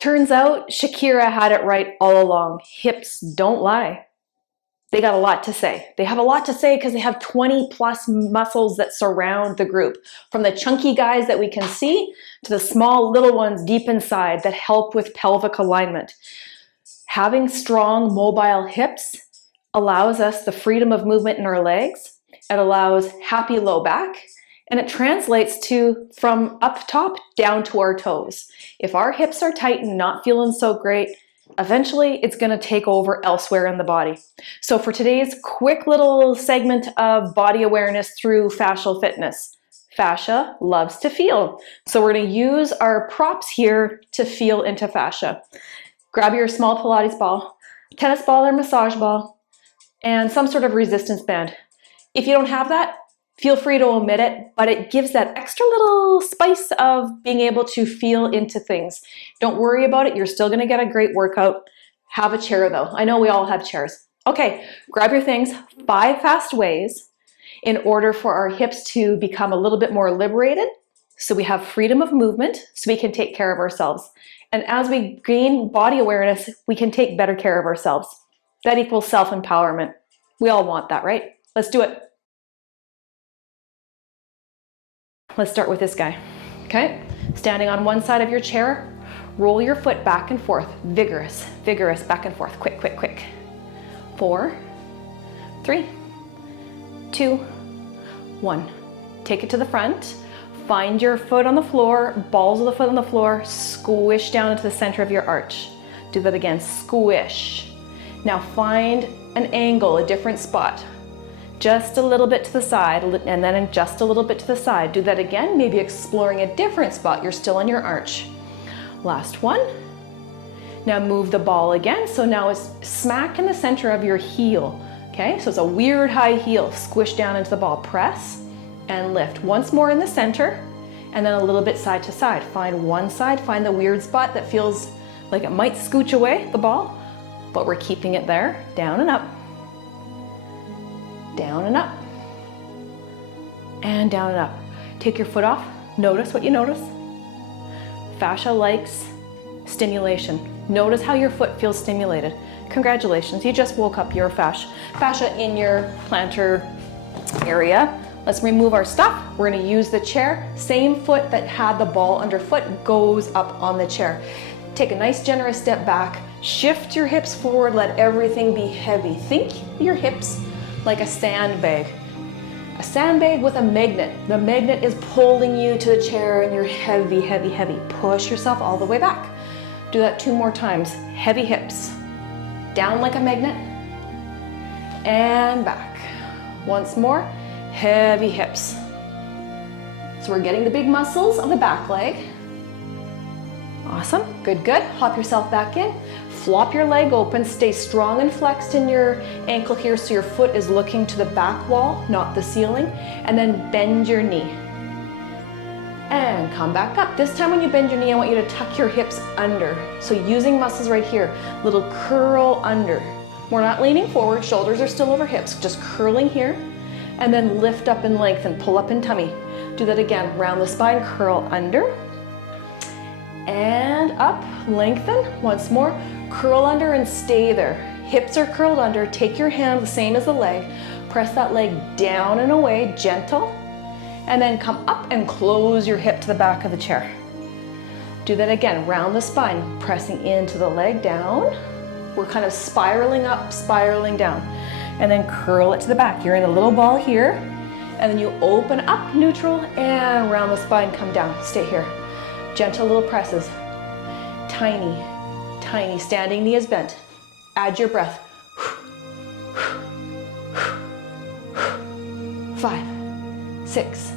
Turns out Shakira had it right all along. Hips don't lie. They got a lot to say. They have a lot to say because they have 20 plus muscles that surround the group, from the chunky guys that we can see to the small little ones deep inside that help with pelvic alignment. Having strong mobile hips allows us the freedom of movement in our legs. It allows happy low back, and it translates to from up top down to our toes. If our hips are tight and not feeling so great, eventually it's going to take over elsewhere in the body. So for today's quick little segment of body awareness through fascial fitness, fascia loves to feel. So we're going to use our props here to feel into fascia. Grab your small Pilates ball, tennis ball or massage ball, and some sort of resistance band. If you don't have that, feel free to omit it, but it gives that extra little spice of being able to feel into things. Don't worry about it. You're still going to get a great workout. Have a chair though. I know we all have chairs. Okay, grab your things. 5 fast ways in order for our hips to become a little bit more liberated, so we have freedom of movement, so we can take care of ourselves. And as we gain body awareness, we can take better care of ourselves. That equals self-empowerment. We all want that, right? Let's do it. Let's start with this guy, okay? Standing on one side of your chair, roll your foot back and forth, vigorous, back and forth, quick, quick, quick. 4, 3, 2, 1. Take it to the front, find your foot on the floor, balls of the foot on the floor, squish down into the center of your arch. Do that again, squish. Now find an angle, a different spot. Just a little bit to the side, and then just a little bit to the side. Do that again, maybe exploring a different spot. You're still on your arch. Last one. Now move the ball again. So now it's smack in the center of your heel. Okay, so it's a weird high heel. Squish down into the ball, press and lift. Once more in the center, and then a little bit side to side. Find one side, find the weird spot that feels like it might scooch away, the ball, but we're keeping it there. Down and up. Down and up, and down and up. Take your foot off, notice what you notice. Fascia likes stimulation. Notice how your foot feels stimulated. Congratulations, you just woke up your fascia in your plantar area. Let's remove our stuff. We're gonna use the chair. Same foot that had the ball underfoot goes up on the chair. Take a nice generous step back, shift your hips forward, let everything be heavy. Think your hips like a sandbag with a magnet. The magnet is pulling you to the chair and you're heavy, heavy, heavy. Push yourself all the way back. Do that 2 more times. Heavy hips. Down like a magnet and back. Once more, heavy hips. So we're getting the big muscles of the back leg. Awesome, good, good. Hop yourself back in. Flop your leg open, stay strong and flexed in your ankle here so your foot is looking to the back wall, not the ceiling, and then bend your knee. And come back up. This time when you bend your knee, I want you to tuck your hips under. So using muscles right here, little curl under. We're not leaning forward, shoulders are still over hips, just curling here, and then lift up and lengthen, pull up in tummy. Do that again, round the spine, curl under, and up, lengthen, once more. Curl under and stay there. Hips are curled under. Take your hand, the same as the leg. Press that leg down and away, gentle. And then come up and close your hip to the back of the chair. Do that again, round the spine, pressing into the leg down. We're kind of spiraling up, spiraling down. And then curl it to the back. You're in a little ball here. And then you open up, neutral, and round the spine, come down. Stay here. Gentle little presses. Tiny. Tiny, standing knee is bent. Add your breath. 5, 6,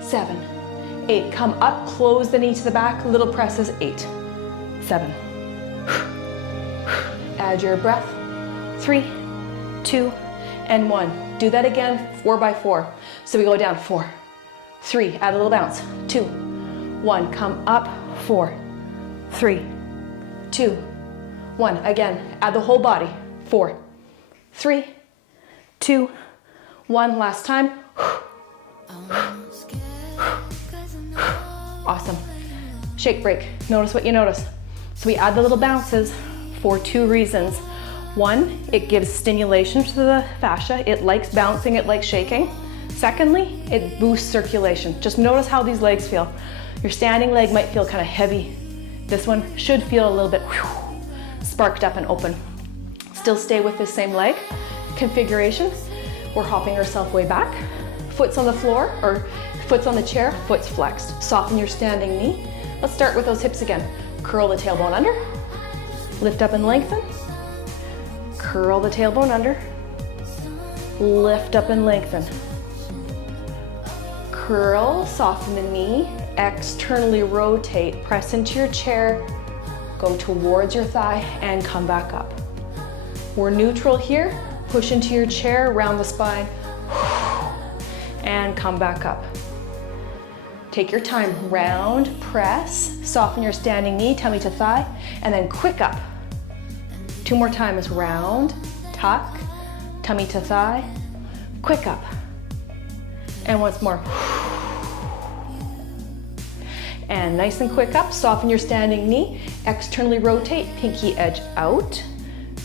7, 8. Come up, close the knee to the back, little presses. 8, 7. Add your breath. 3, 2, and 1. Do that again, 4 by 4. So we go down, 4, 3, add a little bounce. 2, 1, come up, 4, 3, 2, 1. Again, add the whole body. 4, 3, 2, 1. Last time. Awesome. Shake, break. Notice what you notice. So we add the little bounces for two reasons. One, it gives stimulation to the fascia. It likes bouncing, it likes shaking. Secondly, it boosts circulation. Just notice how these legs feel. Your standing leg might feel kind of heavy. This one should feel a little bit sparked up and open. Still stay with this same leg configuration. We're hopping ourselves way back. Foot's on the floor, or foot's on the chair, foot's flexed. Soften your standing knee. Let's start with those hips again. Curl the tailbone under. Lift up and lengthen. Curl the tailbone under. Lift up and lengthen. Curl, soften the knee, externally rotate, press into your chair, go towards your thigh and come back up. We're neutral here. Push into your chair, round the spine, and come back up. Take your time, round, press, soften your standing knee, tummy to thigh, and then quick up. Two more times, round, tuck, tummy to thigh, quick up. And once more. And nice and quick up, soften your standing knee, externally rotate, pinky edge out,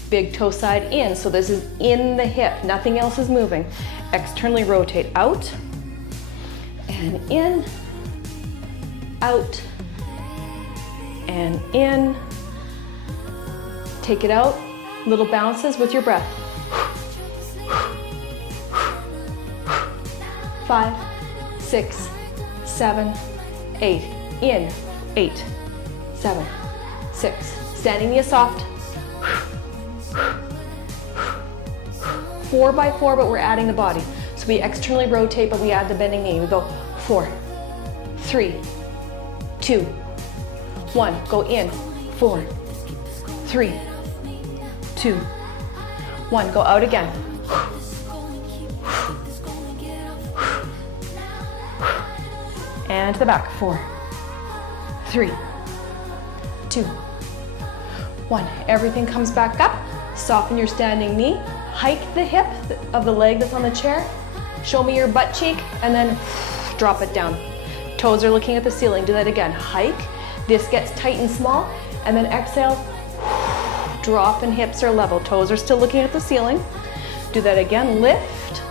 big toe side in. So this is in the hip, nothing else is moving. Externally rotate out, and in, out, and in. Take it out, little bounces with your breath. 5, 6, 7, 8. In, 8, 7, 6. Standing knee is soft. 4 by 4, but we're adding the body. So we externally rotate, but we add the bending knee. We go 4, 3, 2, 1. Go in, 4, 3, 2, 1. Go out again. And to the back, 4, 3, 2, 1. Everything comes back up. Soften your standing knee. Hike the hip of the leg that's on the chair. Show me your butt cheek and then drop it down. Toes are looking at the ceiling. Do that again. Hike. This gets tight and small. And then exhale. Drop and hips are level. Toes are still looking at the ceiling. Do that again. Lift.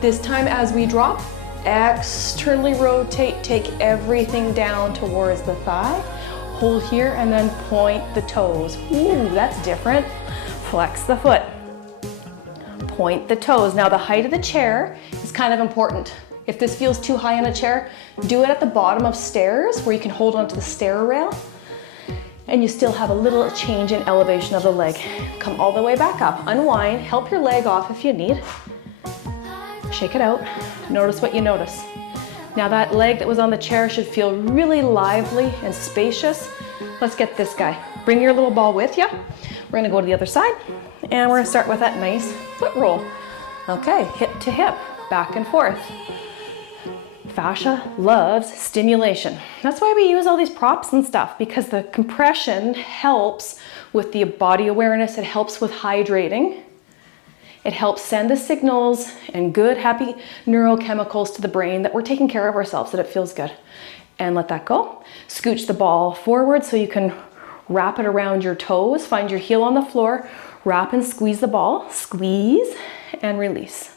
This time as we drop, externally rotate. Take everything down towards the thigh. Hold here and then point the toes. Ooh, that's different. Flex the foot. Point the toes. Now the height of the chair is kind of important. If this feels too high on a chair, do it at the bottom of stairs where you can hold onto the stair rail and you still have a little change in elevation of the leg. Come all the way back up. Unwind. Help your leg off if you need. Shake it out. Notice what you notice. Now that leg that was on the chair should feel really lively and spacious. Let's get this guy. Bring your little ball with you. We're gonna go to the other side and we're gonna start with that nice foot roll. Okay, hip to hip, back and forth. Fascia loves stimulation. That's why we use all these props and stuff, because the compression helps with the body awareness. It helps with hydrating. It helps send the signals and good, happy neurochemicals to the brain that we're taking care of ourselves, that it feels good. And let that go. Scooch the ball forward so you can wrap it around your toes. Find your heel on the floor. Wrap and squeeze the ball. Squeeze and release.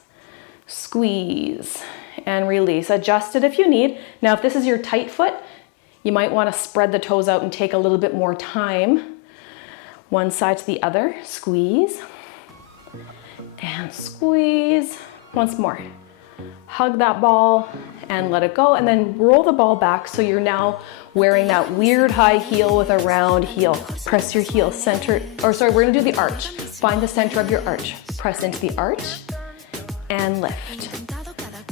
Squeeze and release. Adjust it if you need. Now, if this is your tight foot, you might want to spread the toes out and take a little bit more time. One side to the other. Squeeze and squeeze. Once more. Hug that ball and let it go, and then roll the ball back so you're now wearing that weird high heel with a round heel. Press your heel center, or sorry, we're gonna do the arch. Find the center of your arch. Press into the arch and lift.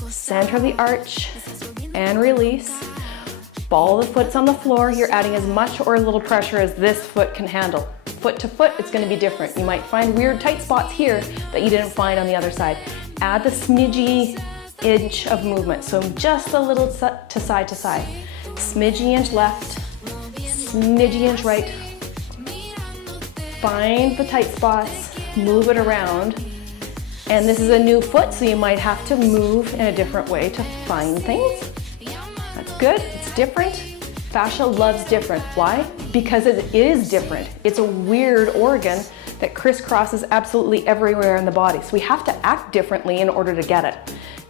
Center of the arch and release. Ball the foot's on the floor. You're adding as much or a little pressure as this foot can handle. Foot to foot, it's gonna be different. You might find weird tight spots here that you didn't find on the other side. Add the smidgy inch of movement. So just a little to side to side. Smidgy inch left, smidgy inch right. Find the tight spots, move it around. And this is a new foot, so you might have to move in a different way to find things. That's good, it's different. Fascia loves different. Why? Because it is different. It's a weird organ that crisscrosses absolutely everywhere in the body. So we have to act differently in order to get it.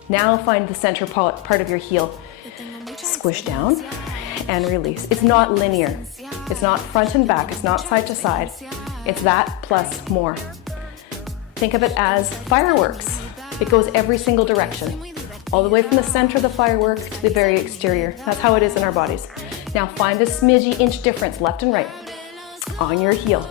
Now find the center part of your heel. Squish down and release. It's not linear. It's not front and back. It's not side to side. It's that plus more. Think of it as fireworks. It goes every single direction, all the way from the center of the firework to the very exterior. That's how it is in our bodies. Now find a smidgy inch difference left and right on your heel.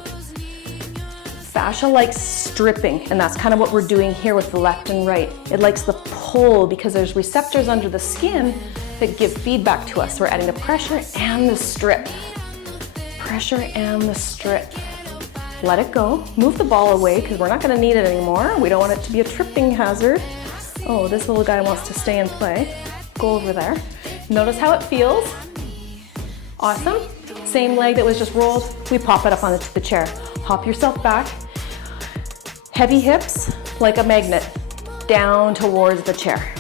Fascia likes stripping, and that's kind of what we're doing here with the left and right. It likes the pull because there's receptors under the skin that give feedback to us. So we're adding the pressure and the strip. Pressure and the strip. Let it go. Move the ball away because we're not going to need it anymore. We don't want it to be a tripping hazard. Oh, this little guy wants to stay and play. Go over there. Notice how it feels. Awesome. Same leg that was just rolled. We pop it up on the chair. Hop yourself back. Heavy hips like a magnet down towards the chair.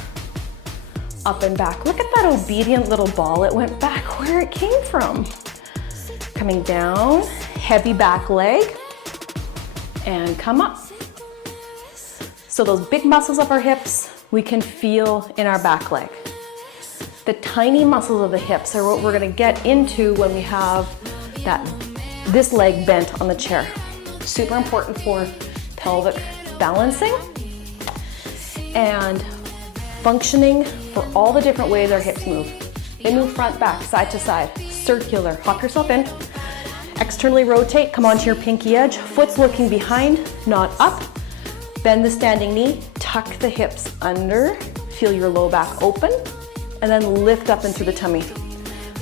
Up and back. Look at that obedient little ball. It went back where it came from. Coming down, heavy back leg, and come up. So those big muscles of our hips, we can feel in our back leg. The tiny muscles of the hips are what we're gonna get into when we have this leg bent on the chair. Super important for pelvic balancing and functioning for all the different ways our hips move. They move front, back, side to side, circular. Hop yourself in. Externally rotate, come onto your pinky edge. Foot's looking behind, not up. Bend the standing knee, tuck the hips under. Feel your low back open, and then lift up into the tummy.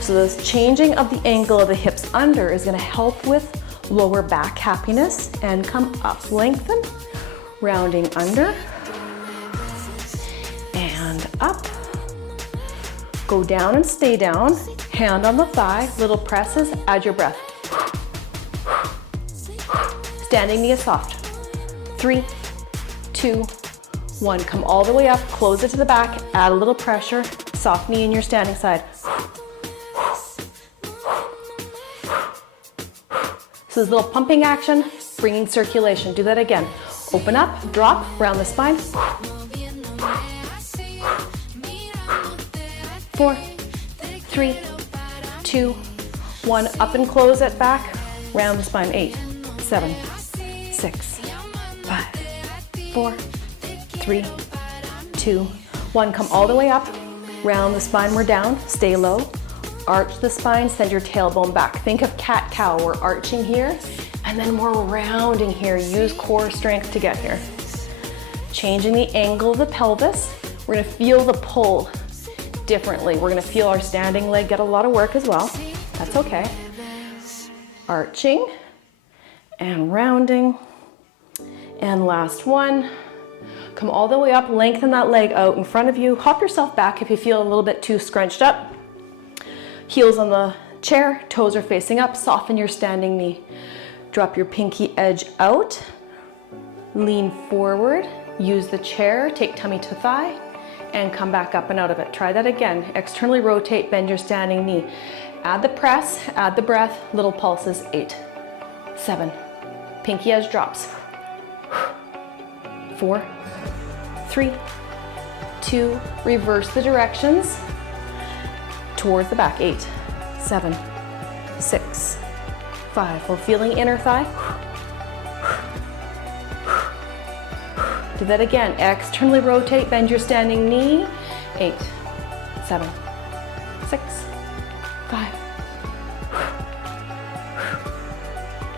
So this changing of the angle of the hips under is gonna help with lower back happiness, and come up, lengthen, rounding under, and up. Go down and stay down. Hand on the thigh, little presses, add your breath. Standing knee is soft. 3, 2, 1. Come all the way up, close it to the back, add a little pressure, soft knee in your standing side. So this little pumping action, bringing circulation. Do that again. Open up, drop, round the spine. 4, 3, 2, 1. Up and close it back, round the spine. 8, 7, 6, 5, 4, 3, 2, 1. Come all the way up, round the spine, we're down, stay low. Arch the spine, send your tailbone back. Think of cat-cow. We're arching here, and then we're rounding here. Use core strength to get here. Changing the angle of the pelvis. We're gonna feel the pull differently. We're gonna feel our standing leg get a lot of work as well. That's okay. Arching and rounding. And last one. Come all the way up, lengthen that leg out in front of you. Hop yourself back if you feel a little bit too scrunched up. Heels on the chair, toes are facing up, soften your standing knee. Drop your pinky edge out, lean forward, use the chair, take tummy to thigh, and come back up and out of it. Try that again. Externally rotate, bend your standing knee. Add the press, add the breath, little pulses. 8, 7, pinky edge drops. 4, 3, 2, reverse the directions. Towards the back. 8, 7, 6, 5. We're feeling inner thigh. Do that again. Externally rotate, bend your standing knee. 8, 7, 6, 5,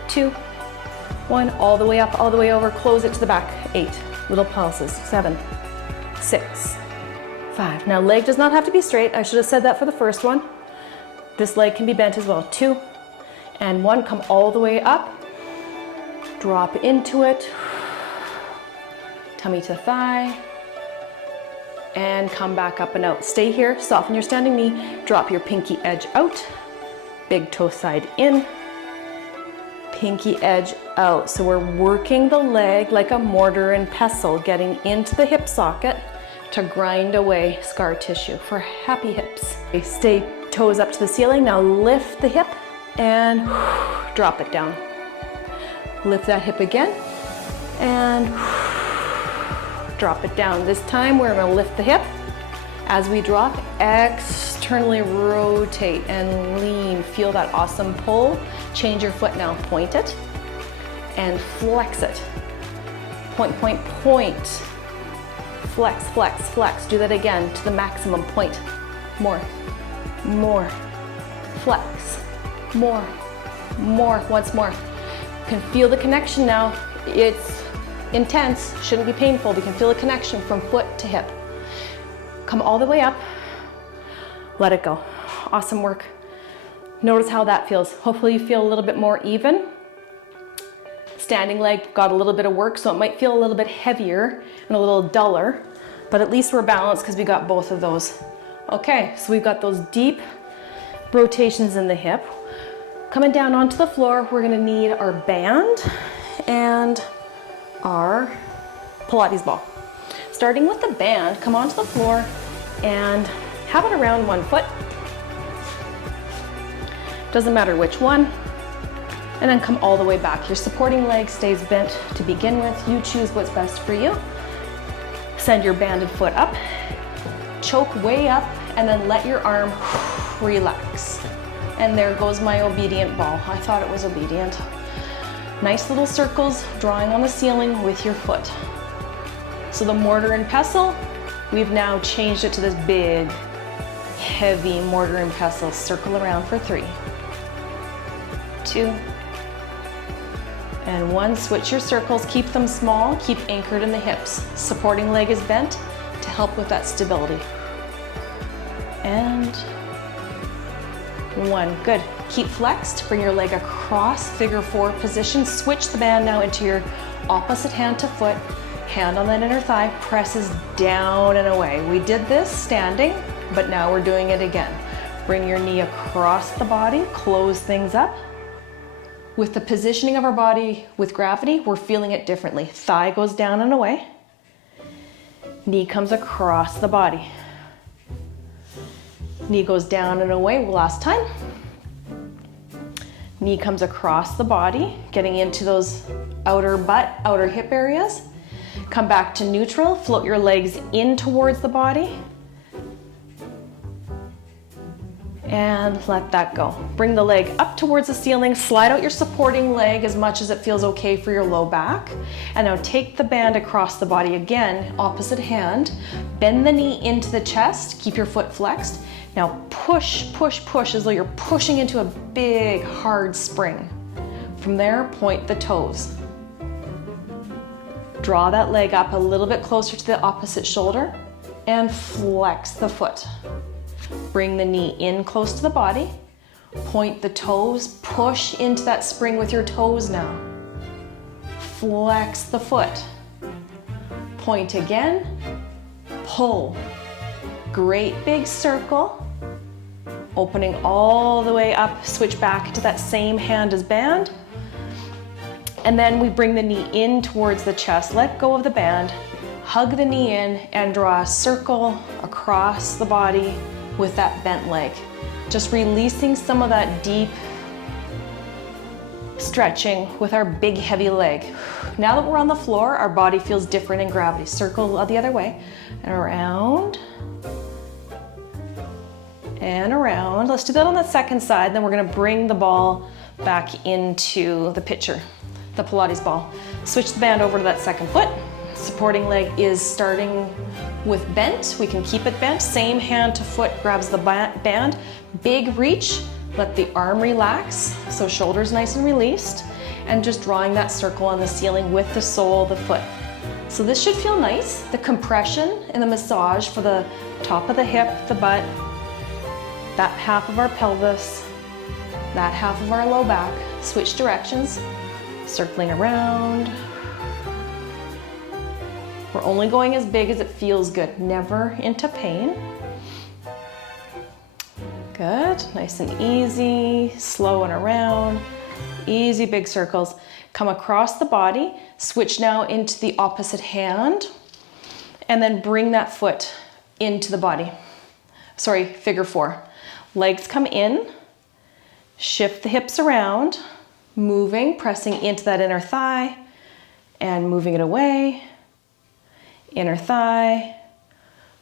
2, 1. All the way up, all the way over. Close it to the back. 8. Little pulses. 7, 6, 5. Now leg does not have to be straight. I should have said that for the first one. This leg can be bent as well. 2 and 1. Come all the way up. Drop into it. Tummy to thigh. And come back up and out. Stay here. Soften your standing knee. Drop your pinky edge out. Big toe side in. Pinky edge out. So we're working the leg like a mortar and pestle, getting into the hip socket to grind away scar tissue for happy hips. Stay toes up to the ceiling. Now lift the hip and drop it down. Lift that hip again and drop it down. This time we're going to lift the hip. As we drop, externally rotate and lean. Feel that awesome pull. Change your foot now. Point it and flex it. Point, point, point. Flex, flex, flex. Do that again to the maximum. Point. More, more. Flex. More, more. Once more. You can feel the connection now. It's intense. Shouldn't be painful. We can feel the connection from foot to hip. Come all the way up. Let it go. Awesome work. Notice how that feels. Hopefully you feel a little bit more even. Standing leg got a little bit of work, so it might feel a little bit heavier and a little duller, but at least we're balanced because we got both of those. Okay, so we've got those deep rotations in the hip. Coming down onto the floor, we're gonna need our band and our Pilates ball. Starting with the band, come onto the floor and have it around one foot. Doesn't matter which one. And then come all the way back. Your supporting leg stays bent to begin with. You choose what's best for you. Send your banded foot up. Choke way up and then let your arm relax. And there goes my obedient ball. I thought it was obedient. Nice little circles drawing on the ceiling with your foot. So the mortar and pestle, we've now changed it to this big, heavy mortar and pestle. Circle around for 3, 2, and 1. Switch your circles, keep them small, keep anchored in the hips. Supporting leg is bent to help with that stability. And 1, good. Keep flexed, bring your leg across, figure 4 position. Switch the band now into your opposite hand to foot. Hand on that inner thigh, presses down and away. We did this standing, but now we're doing it again. Bring your knee across the body, close things up. With the positioning of our body with gravity, we're feeling it differently. Thigh goes down and away. Knee comes across the body. Knee goes down and away. Last time. Knee comes across the body, getting into those outer butt, outer hip areas. Come back to neutral, float your legs in towards the body. And let that go. Bring the leg up towards the ceiling, slide out your supporting leg as much as it feels okay for your low back. And now take the band across the body again, opposite hand. Bend the knee into the chest, keep your foot flexed. Now push, push, push as though you're pushing into a big, hard spring. From there, point the toes. Draw that leg up a little bit closer to the opposite shoulder and flex the foot. Bring the knee in close to the body. Point the toes, push into that spring with your toes now. Flex the foot. Point again, pull. Great big circle. Opening all the way up, switch back to that same hand as band. And then we bring the knee in towards the chest, let go of the band, hug the knee in and draw a circle across the body with that bent leg. Just releasing some of that deep stretching with our big heavy leg. Now that we're on the floor, our body feels different in gravity. Circle the other way and around and around. Let's do that on the second side. Then we're gonna bring the ball back into the picture. The Pilates ball. Switch the band over to that second foot. Supporting leg is starting with bent. We can keep it bent. Same hand to foot grabs the band. Big reach. Let the arm relax. So shoulders nice and released. And just drawing that circle on the ceiling with the sole of the foot. So this should feel nice. The compression and the massage for the top of the hip, the butt, that half of our pelvis, that half of our low back. Switch directions. Circling around. We're only going as big as it feels good, never into pain. Good, nice and easy, slow and around, easy big circles. Come across the body, switch now into the opposite hand, and then bring that foot into the body. Sorry, figure 4. Legs come in, shift the hips around, moving, pressing into that inner thigh and moving it away. Inner thigh,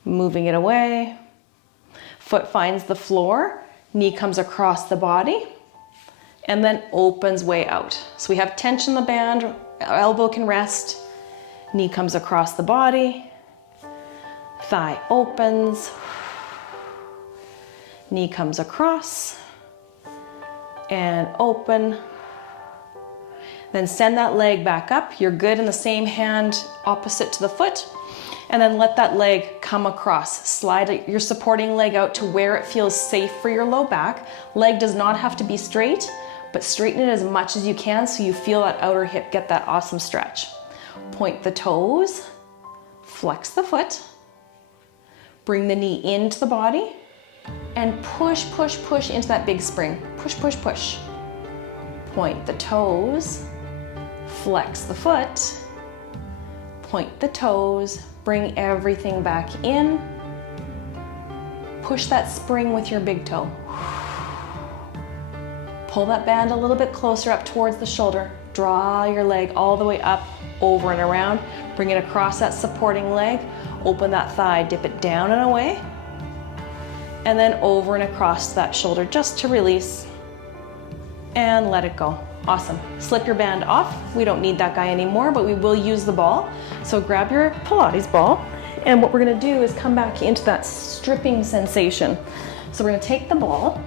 moving it away. Foot finds the floor, knee comes across the body, and then opens way out. So we have tension in the band, elbow can rest, knee comes across the body, thigh opens, knee comes across, and open. Then send that leg back up. You're good in the same hand opposite to the foot. And then let that leg come across. Slide your supporting leg out to where it feels safe for your low back. Leg does not have to be straight, but straighten it as much as you can so you feel that outer hip get that awesome stretch. Point the toes, flex the foot, bring the knee into the body, and push, push, push into that big spring. Push, push, push. Point the toes, flex the foot, point the toes, bring everything back in. Push that spring with your big toe. Pull that band a little bit closer up towards the shoulder. Draw your leg all the way up, over and around. Bring it across that supporting leg. Open that thigh, dip it down and away. And then over and across that shoulder just to release. And let it go. Awesome. Slip your band off. We don't need that guy anymore, but we will use the ball. So grab your Pilates ball, and what we're gonna do is come back into that stripping sensation. So we're gonna take the ball.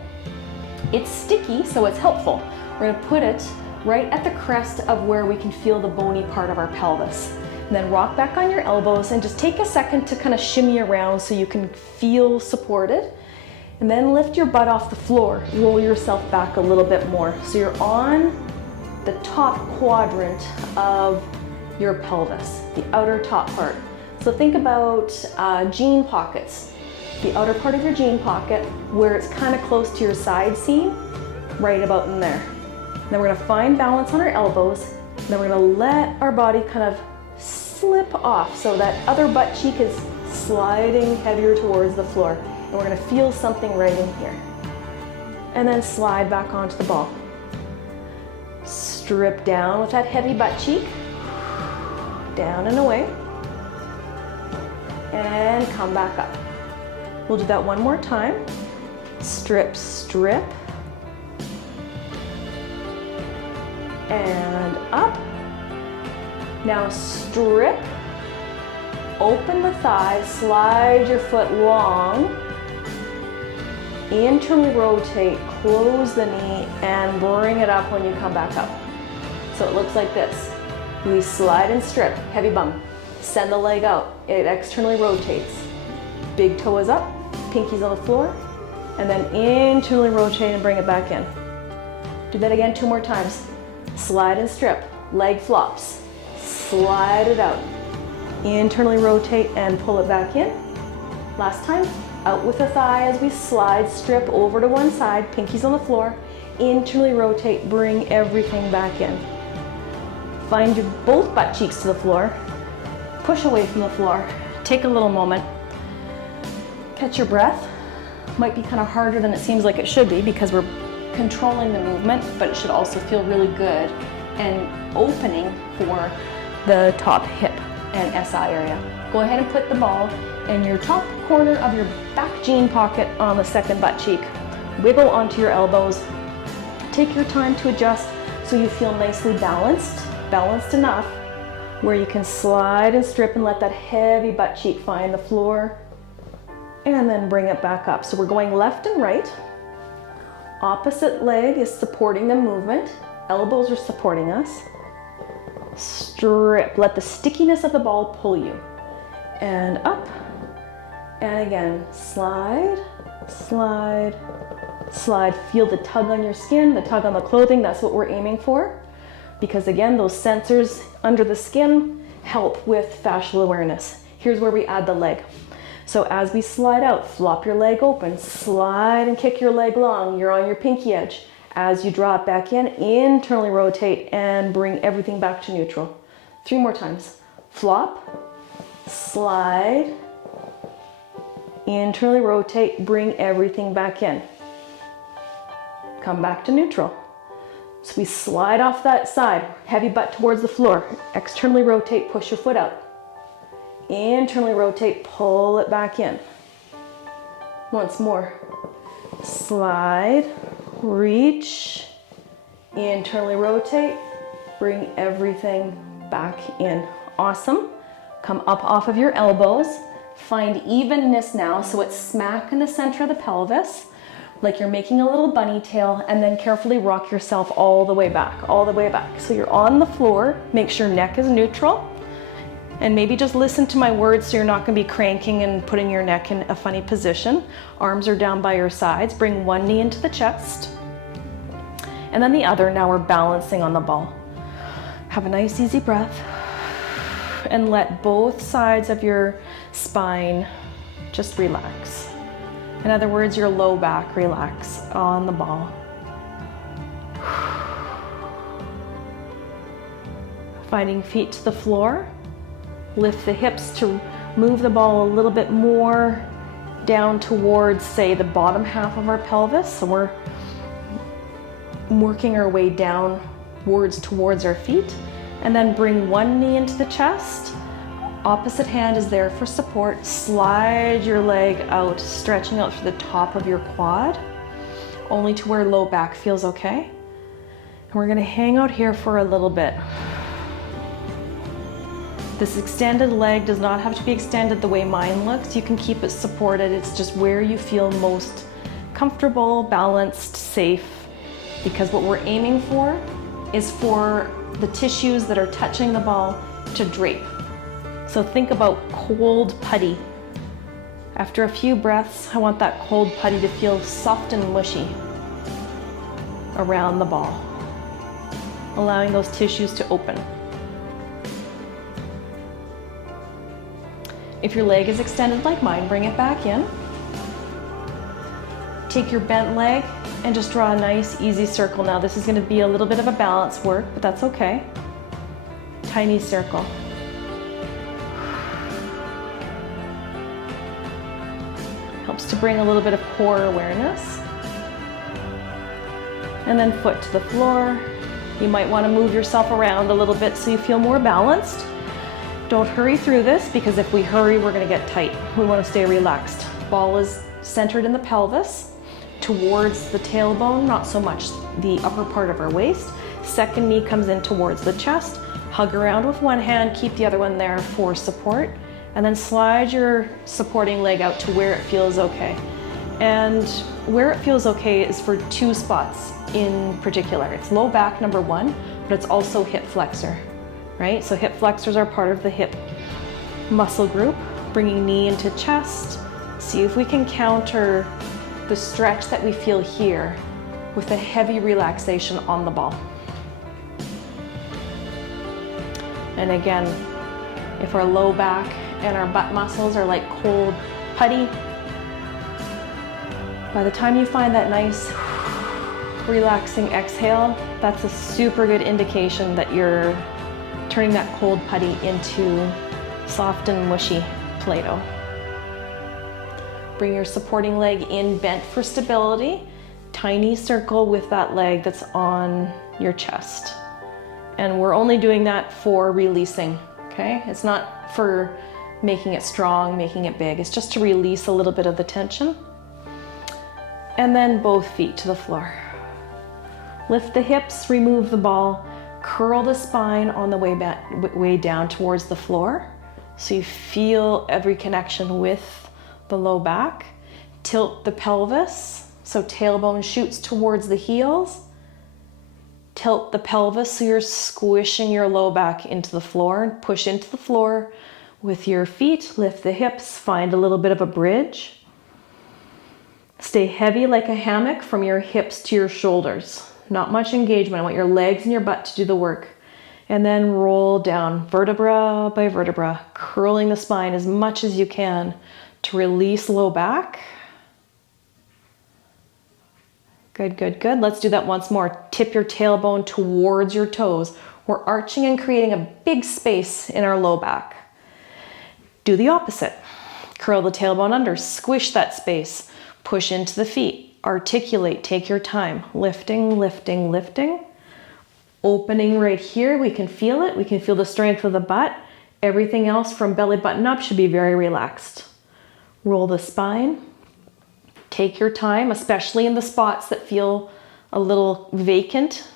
It's sticky, so it's helpful. We're gonna put it right at the crest of where we can feel the bony part of our pelvis. And then rock back on your elbows and just take a second to kind of shimmy around so you can feel supported. And then lift your butt off the floor. Roll yourself back a little bit more. So you're on the top quadrant of your pelvis, the outer top part. So think about jean pockets. The outer part of your jean pocket where it's kind of close to your side seam, right about in there. Then we're gonna find balance on our elbows. And then we're gonna let our body kind of slip off so that other butt cheek is sliding heavier towards the floor. And we're gonna feel something right in here. And then slide back onto the ball. Strip down with that heavy butt cheek. Down and away. And come back up. We'll do that one more time. Strip, strip. And up. Now strip. Open the thigh, slide your foot long. Internally rotate, close the knee, and bring it up when you come back up. So it looks like this. We slide and strip, heavy bum. Send the leg out, it externally rotates. Big toe is up, pinkies on the floor, and then internally rotate and bring it back in. Do that again 2 more times. Slide and strip, leg flops. Slide it out. Internally rotate and pull it back in. Last time. Out with the thigh as we slide, strip over to one side, pinkies on the floor, internally rotate, bring everything back in. Find your both butt cheeks to the floor, push away from the floor, take a little moment, catch your breath. Might be kind of harder than it seems like it should be because we're controlling the movement, but it should also feel really good and opening for the top hip and SI area. Go ahead and put the ball in your top corner of your back jean pocket on the second butt cheek. Wiggle onto your elbows. Take your time to adjust so you feel nicely balanced enough where you can slide and strip and let that heavy butt cheek find the floor and then bring it back up. So we're going left and right. Opposite leg is supporting the movement. Elbows are supporting us. Strip, let the stickiness of the ball pull you. And up. And again, slide, slide, slide. Feel the tug on your skin, the tug on the clothing. That's what we're aiming for. Because again, those sensors under the skin help with fascial awareness. Here's where we add the leg. So as we slide out, flop your leg open, slide and kick your leg long. You're on your pinky edge. As you draw it back in, internally rotate and bring everything back to neutral. 3 more times. Flop, slide, internally rotate, bring everything back in. come back to neutral. So we slide off that side, heavy butt towards the floor. Externally rotate, push your foot out. Internally rotate, pull it back in. Once more. Slide, reach, internally rotate, bring everything back in. Awesome. Come up off of your elbows. Find evenness now, so it's smack in the center of the pelvis, like you're making a little bunny tail, and then carefully rock yourself all the way back, all the way back. So you're on the floor, make sure neck is neutral, and maybe just listen to my words so you're not gonna be cranking and putting your neck in a funny position. Arms are down by your sides, bring one knee into the chest, and then the other. Now we're balancing on the ball. Have a nice easy breath, and let both sides of your spine just relax. In other words, your low back relax on the ball. Finding feet to the floor. Lift the hips to move the ball a little bit more down towards, say, the bottom half of our pelvis. So we're working our way downwards towards our feet. And then bring one knee into the chest. Opposite hand is there for support. Slide your leg out, stretching out through the top of your quad, only to where low back feels okay. And we're gonna hang out here for a little bit. This extended leg does not have to be extended the way mine looks. You can keep it supported. It's just where you feel most comfortable, balanced, safe, because what we're aiming for is for the tissues that are touching the ball to drape. So think about cold putty. After a few breaths, I want that cold putty to feel soft and mushy around the ball, allowing those tissues to open. If your leg is extended like mine, bring it back in. Take your bent leg and just draw a nice, easy circle. Now this is going to be a little bit of a balance work, but that's okay. Tiny circle. Helps to bring a little bit of core awareness. And then foot to the floor. You might want to move yourself around a little bit so you feel more balanced. Don't hurry through this, because if we hurry, we're going to get tight. We want to stay relaxed. Ball is centered in the pelvis, towards the tailbone, not so much the upper part of our waist. Second knee comes in towards the chest. Hug around with one hand, keep the other one there for support, and then slide your supporting leg out to where it feels okay. And where it feels okay is for two spots in particular. It's low back, number one, but it's also hip flexor, right? So hip flexors are part of the hip muscle group. Bringing knee into chest. See if we can counter the stretch that we feel here with a heavy relaxation on the ball. And again, if our low back and our butt muscles are like cold putty, by the time you find that nice relaxing exhale, that's a super good indication that you're turning that cold putty into soft and mushy Play-Doh. Bring your supporting leg in, bent for stability. Tiny circle with that leg that's on your chest. And we're only doing that for releasing, okay? It's not for making it strong, making it big. It's just to release a little bit of the tension. And then both feet to the floor. Lift the hips, remove the ball, curl the spine on the way down towards the floor. So you feel every connection with the low back. Tilt the pelvis, so tailbone shoots towards the heels. Tilt the pelvis so you're squishing your low back into the floor, and push into the floor with your feet. Lift the hips, find a little bit of a bridge. Stay heavy like a hammock from your hips to your shoulders. Not much engagement. I want your legs and your butt to do the work. And then roll down vertebra by vertebra, curling the spine as much as you can to release low back. Good, good, good. Let's do that once more. Tip your tailbone towards your toes. We're arching and creating a big space in our low back. Do the opposite. Curl the tailbone under, squish that space, push into the feet. Articulate, take your time. Lifting, lifting, lifting. Opening right here, we can feel it. We can feel the strength of the butt. Everything else from belly button up should be very relaxed. Roll the spine. Take your time, especially in the spots that feel a little vacant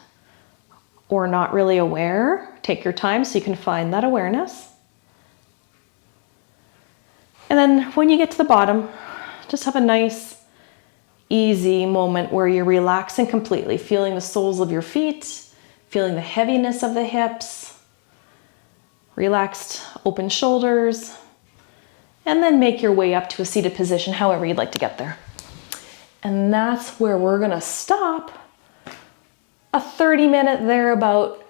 or not really aware. Take your time so you can find that awareness. And then when you get to the bottom, just have a nice, easy moment where you're relaxing completely, feeling the soles of your feet, feeling the heaviness of the hips, relaxed, open shoulders, and then make your way up to a seated position, however you'd like to get there. And that's where we're gonna stop a 30-minute thereabout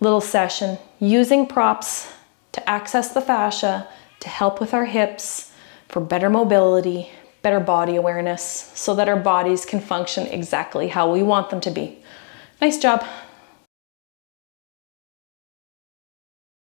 little session using props to access the fascia, to help with our hips, for better mobility, better body awareness, so that our bodies can function exactly how we want them to be. Nice job.